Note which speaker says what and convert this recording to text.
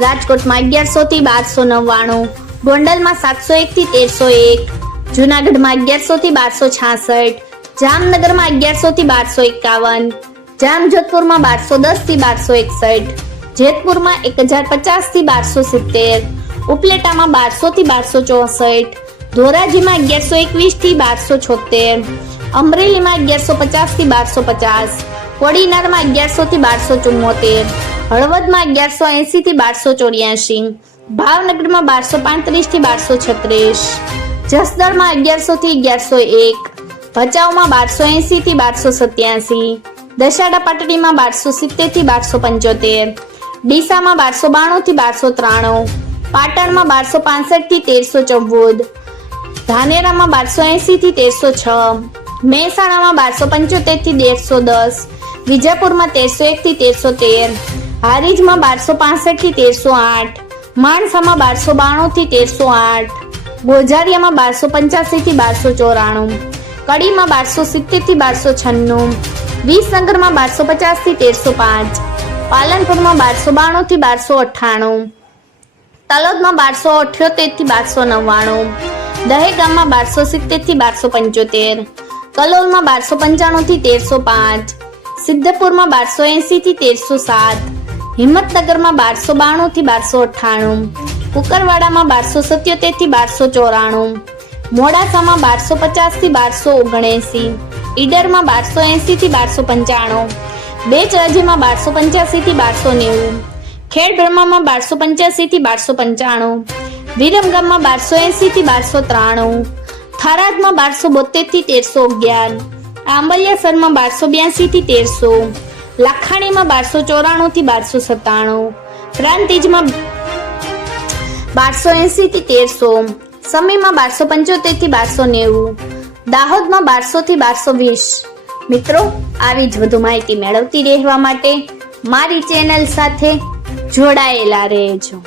Speaker 1: રાજકોટમાં અગિયારસો થી બારસો નવ્વાણું, ગોંડલમાં સાતસો એક થી તેરસો એક, જુનાગઢમાં અગિયારસો થી બારસો છાસઠ, જામનગરમાં અગિયારસો થી બારસો એકાવન, જામજોધપુરમાં બારસો દસથી બારસો એકસઠ, જેતપુરમાં એક હજાર પચાસથી બારસો સિત્તેર, ઉપલેટામાં બારસો થી બારસો ચોસઠ, ધોરાજીમાં અગિયારસો એકવીસથી બારસો છોતેર અમરેલીમાં અગિયારસો પચાસથી બારસો પચાસ, કોડીનારમાં અગિયારસો થી બારસો ચુમ્મોતેર હળવદમાં અગિયારસો એસી થી બારસો ચોર્યાસી ભાવનગરમાં બારસો પાંત્રીસથી બારસો છત્રીસ, જસદણમાં અગિયારસો થી અગિયારસો એક, ભચાઉમાં બારસો એસી થી બારસો સત્યાસી દશાડા પાટડીમાં બારસો સિત્તેરથી બારસો પંચોતેર, ડીસામાં બારસો બાણું થી બારસો ત્રાણું, પાટણમાં બારસો પાસઠથી તેરસો ચૌદ, ધાનેરામાં બારસો એસી થી તેરસો છ, મહેસાણામાં બારસો પંચોતેરથી તેરસો દસ, વિજાપુરમાં તેરસો એક થી તેરસો તેર હારીજમાં બારસો પાસઠથી તેરસો આઠ. માણસામાં બારસો બાણું થી તેરસો આઠ. ગોઝારિયામાં બારસો પંચ્યાસી થી બારસો ચોરાણું. કડીમાં બારસો સિત્તેરથી બારસો છન્નું. વિસનગરમાં બારસો પચાસથી તેરસો પાંચ. પાલનપુરમાં બારસો બાણું થી બારસો અઠ્ઠાણું. તલોદમાં બારસો અઠ્યોતેરથી બારસો નવ્વાણું. દહેગામમાં બારસો સિત્તેરથી બારસો પંચોતેર. કલોલમાં બારસો પંચાણું થી તેરસો પાંચ. સિદ્ધપુરમાં બારસો એસી થી તેરસો સાત. હિંમતનગરમાં બારસો બાણું થી બારસો અઠ્ઠાણું, કુકરવાડામાં બારસો સત્યોતેરથી બારસો ચોરાણું, મોડાસામાં બારસો પચાસથી બારસો ઓગણએસી, ઈડરમાં બારસો એસી થી બારસો પંચાણું, બેચરાજીમાં બારસો પંચ્યાસી થી બારસો નેવું ખેડ બ્રહ્મામાં બારસો પંચ્યાસી થી બારસો પંચાણું, વિરમગામમાં બારસો એસી થી બારસો ત્રાણું, થરાદમાં બારસો બોતેરથી તેરસો અગિયાર, આંબલિયાસરમાં બારસો બ્યાસી થી તેરસો લાખાણીમાં બારસો ચોરાણું થી બારસો સત્તાણું. પ્રાંતિજમાં બારસો એસી થી તેરસો. સમયમાં બારસો પંચોતેરથી બારસો નેવું. દાહોદમાં બારસો થી બારસો વીસ. મિત્રો, આવી જ વધુ માહિતી મેળવતી રહેવા માટે મારી ચેનલ સાથે જોડાયેલા રહેજો.